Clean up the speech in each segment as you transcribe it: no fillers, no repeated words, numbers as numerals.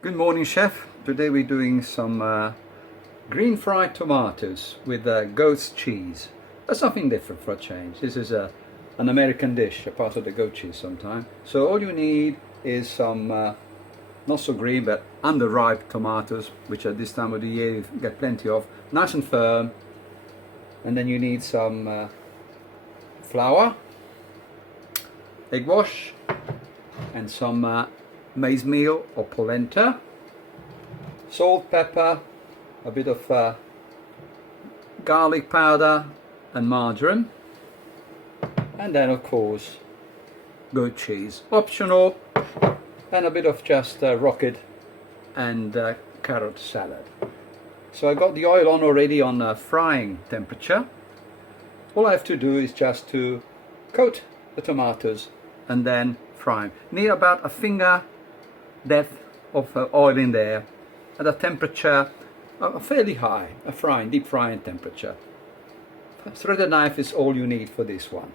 Good morning, chef. Today we're doing some green fried tomatoes with goat's cheese. That's something different for a change. This is an American dish, a part of the goat cheese sometime. So all you need is some not so green but underripe tomatoes, which at this time of the year you get plenty of, nice and firm. And then you need some flour, egg wash, and some maize meal or polenta, salt, pepper, a bit of garlic powder and margarine, and then of course goat cheese, optional, and a bit of just rocket and carrot salad. So I got the oil on already on frying temperature. All I have to do is just to coat the tomatoes and then fry them. Need about a finger depth of oil in there at a temperature fairly high, deep frying temperature. Threaded knife is all you need for this one.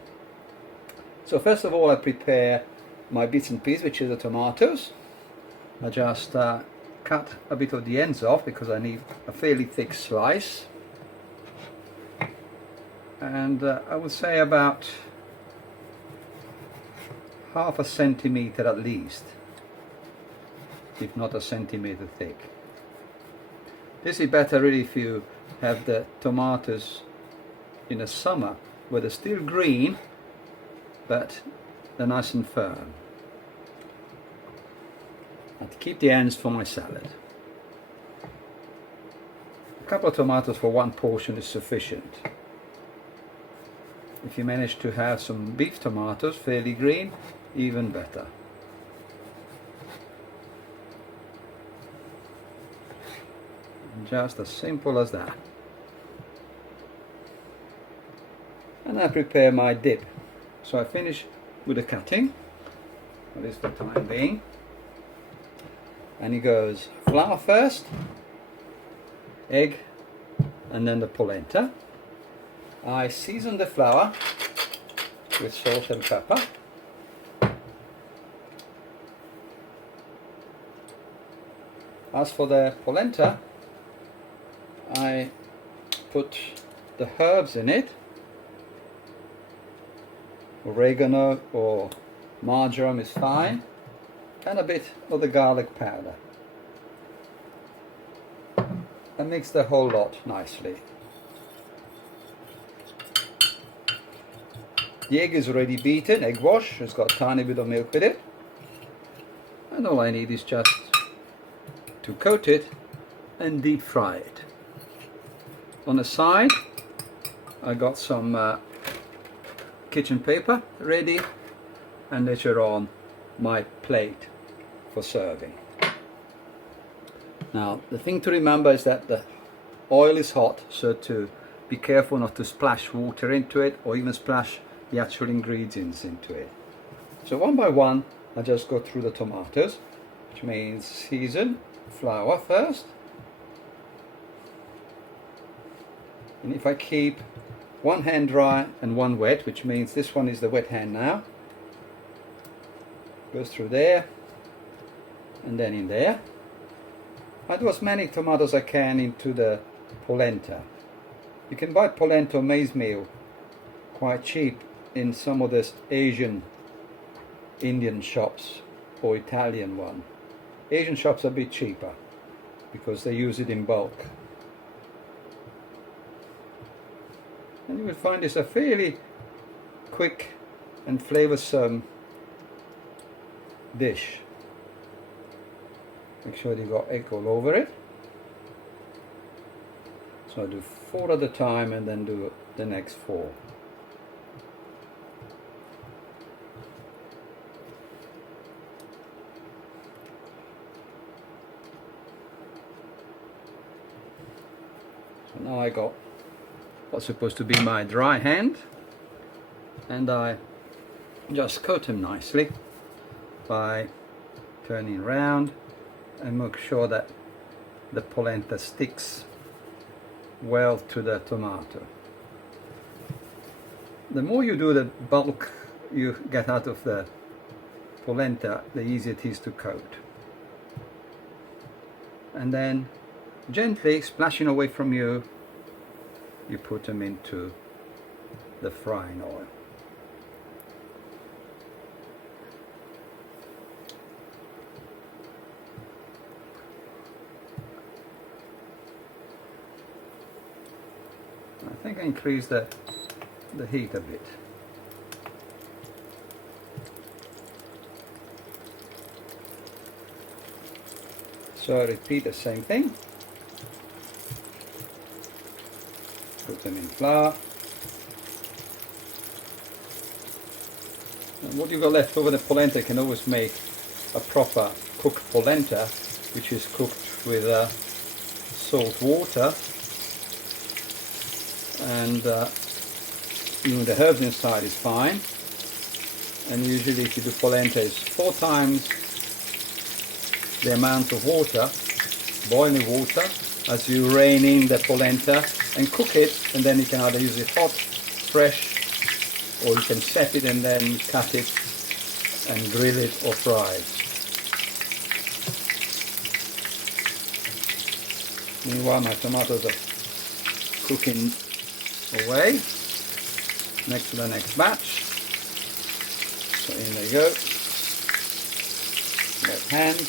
So first of all I prepare my bits and pieces, which is the tomatoes. I just cut a bit of the ends off because I need a fairly thick slice, and I would say about half a centimeter at least, if not a centimeter thick. This is better really if you have the tomatoes in the summer where they're still green but they're nice and firm. And to keep the ends for my salad. A couple of tomatoes for one portion is sufficient. If you manage to have some beef tomatoes fairly green, even better. Just as simple as that. And I prepare my dip. So I finish with the cutting, at least for the time being. And it goes flour first, egg, and then the polenta. I season the flour with salt and pepper. As for the polenta, I put the herbs in it, oregano or marjoram is fine, and a bit of the garlic powder, and mix the whole lot nicely. The egg is already beaten, egg wash, it's got a tiny bit of milk with it, and all I need is just to coat it and deep fry it. On the side I got some kitchen paper ready, and later on my plate for serving. Now the thing to remember is that the oil is hot, so to be careful not to splash water into it or even splash the actual ingredients into it. So one by one I just go through the tomatoes, which means season flour first. And if I keep one hand dry and one wet, which means this one is the wet hand now, goes through there and then in there. I do as many tomatoes as I can into the polenta. You can buy polenta or maize meal quite cheap in some of these Asian Indian shops or Italian one. Asian shops are a bit cheaper because they use it in bulk. And you will find this a fairly quick and flavoursome dish. Make sure you got egg all over it. So I do 4 at a time and then do the next 4. So now I got what's supposed to be my dry hand, and I just coat them nicely by turning round and make sure that the polenta sticks well to the tomato. The more you do, the bulk you get out of the polenta, the easier it is to coat. and then gently splashing away from you, you put them into the frying oil. I think I increase the heat a bit. So I repeat the same thing. Put them in flour. And what you got left over the polenta, you can always make a proper cooked polenta, which is cooked with salt water, and even the herbs inside is fine. And usually if you do polenta, it's 4 times the amount of water, boiling water, as you rain in the polenta and cook it, and then you can either use it hot, fresh, or you can set it and then cut it and grill it or fry it. Meanwhile, my tomatoes are cooking away next to the next batch. So in they go. Left hand.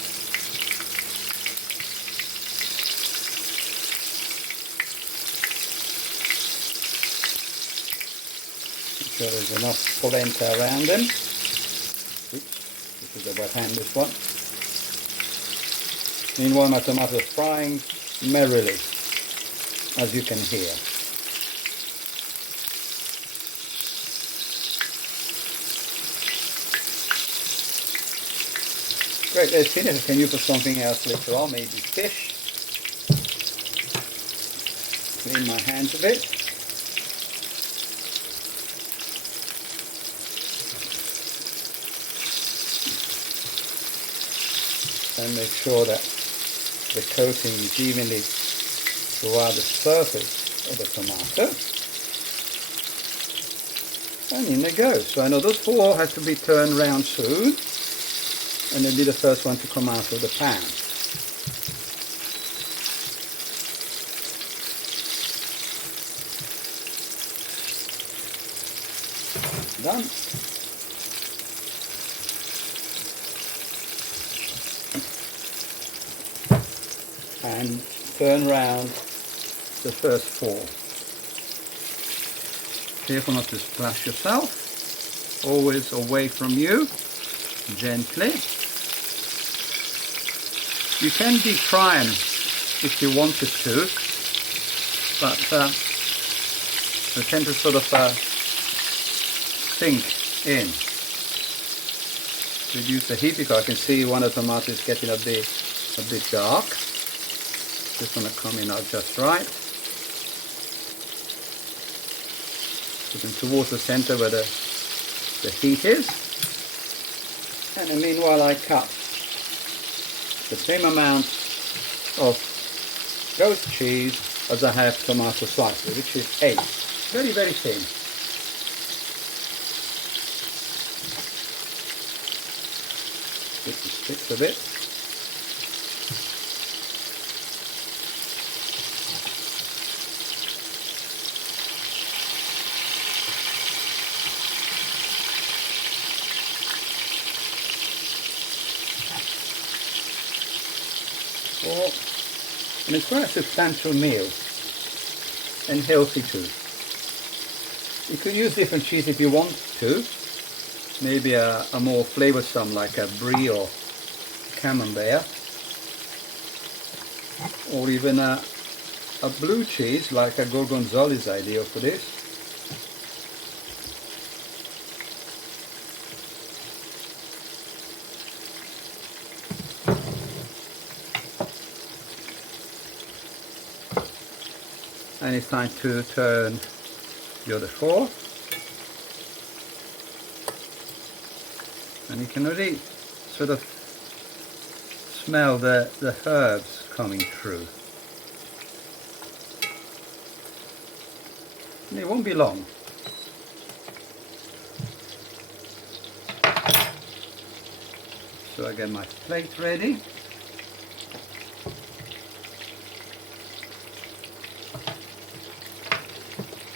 So there's enough polenta around them. Oops, this is a wet hand, this one. Meanwhile, my tomatoes are frying merrily, as you can hear. Great, they're finished. Can you put something else later on? Maybe fish. Clean my hands a bit. And make sure that the coating is evenly throughout the surface of the tomato. And in they go. So I know those 4 have to be turned round soon, and they'll be the first one to come out of the pan. Done. And turn round the first 4. Careful not to splash yourself. Always away from you. Gently. You can deep fry them if you wanted to, but they tend to sort of sink in. Reduce the heat because I can see one of the tomatoes is getting a bit dark. Just want to come in out just right. Put them towards the center where the heat is. And then meanwhile I cut the same amount of goat cheese as I have tomato slices, which is 8. Very, very thin. It sticks a bit. And it's quite a substantial meal and healthy too. You could use different cheese if you want to. Maybe a more flavoursome like a brie or camembert, or even a blue cheese like a gorgonzola is ideal for this. And it's time to turn the other 4. And you can already sort of smell the herbs coming through. And it won't be long. So I get my plate ready.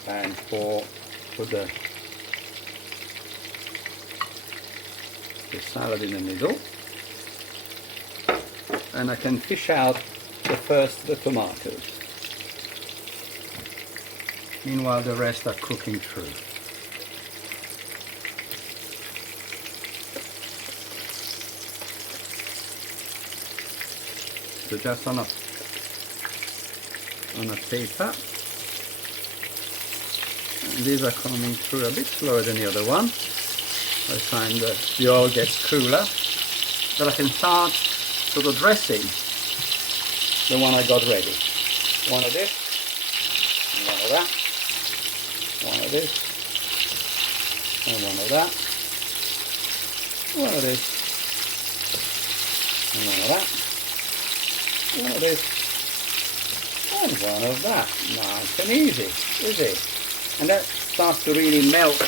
and put the salad in the middle, and I can fish out the tomatoes. Meanwhile the rest are cooking through. So just on a paper, and these are coming through a bit slower than the other one. By the time the oil gets cooler, then I can start sort of dressing the one I got ready. One of this, and one of that, one of this, and one of that, one of this, and one of that, one of this, and one of that. Nice and easy, is it? And that starts to really melt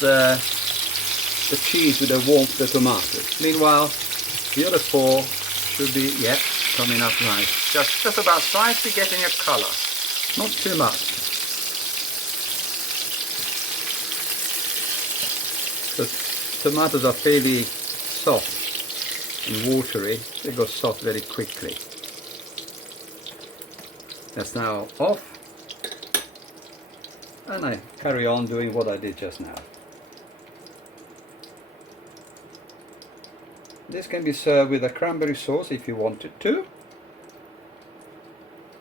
the cheese with the warmth of the tomatoes. Meanwhile, the other four should be, coming up nice. Just about slightly getting a colour, not too much. The tomatoes are fairly soft and watery. They go soft very quickly. That's now off, and I carry on doing what I did just now. This can be served with a cranberry sauce if you wanted to,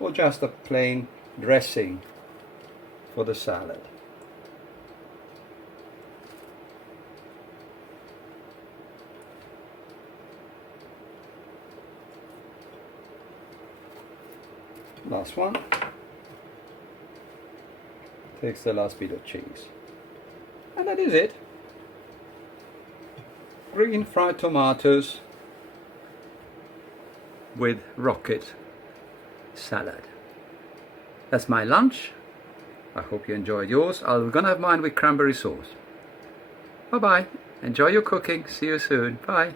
or just a plain dressing for the salad. Last one. Takes the last bit of cheese. And that is it. Green fried tomatoes with rocket salad. That's my lunch. I hope you enjoyed yours. I'm gonna have mine with cranberry sauce. Bye bye. Enjoy your cooking. See you soon. Bye.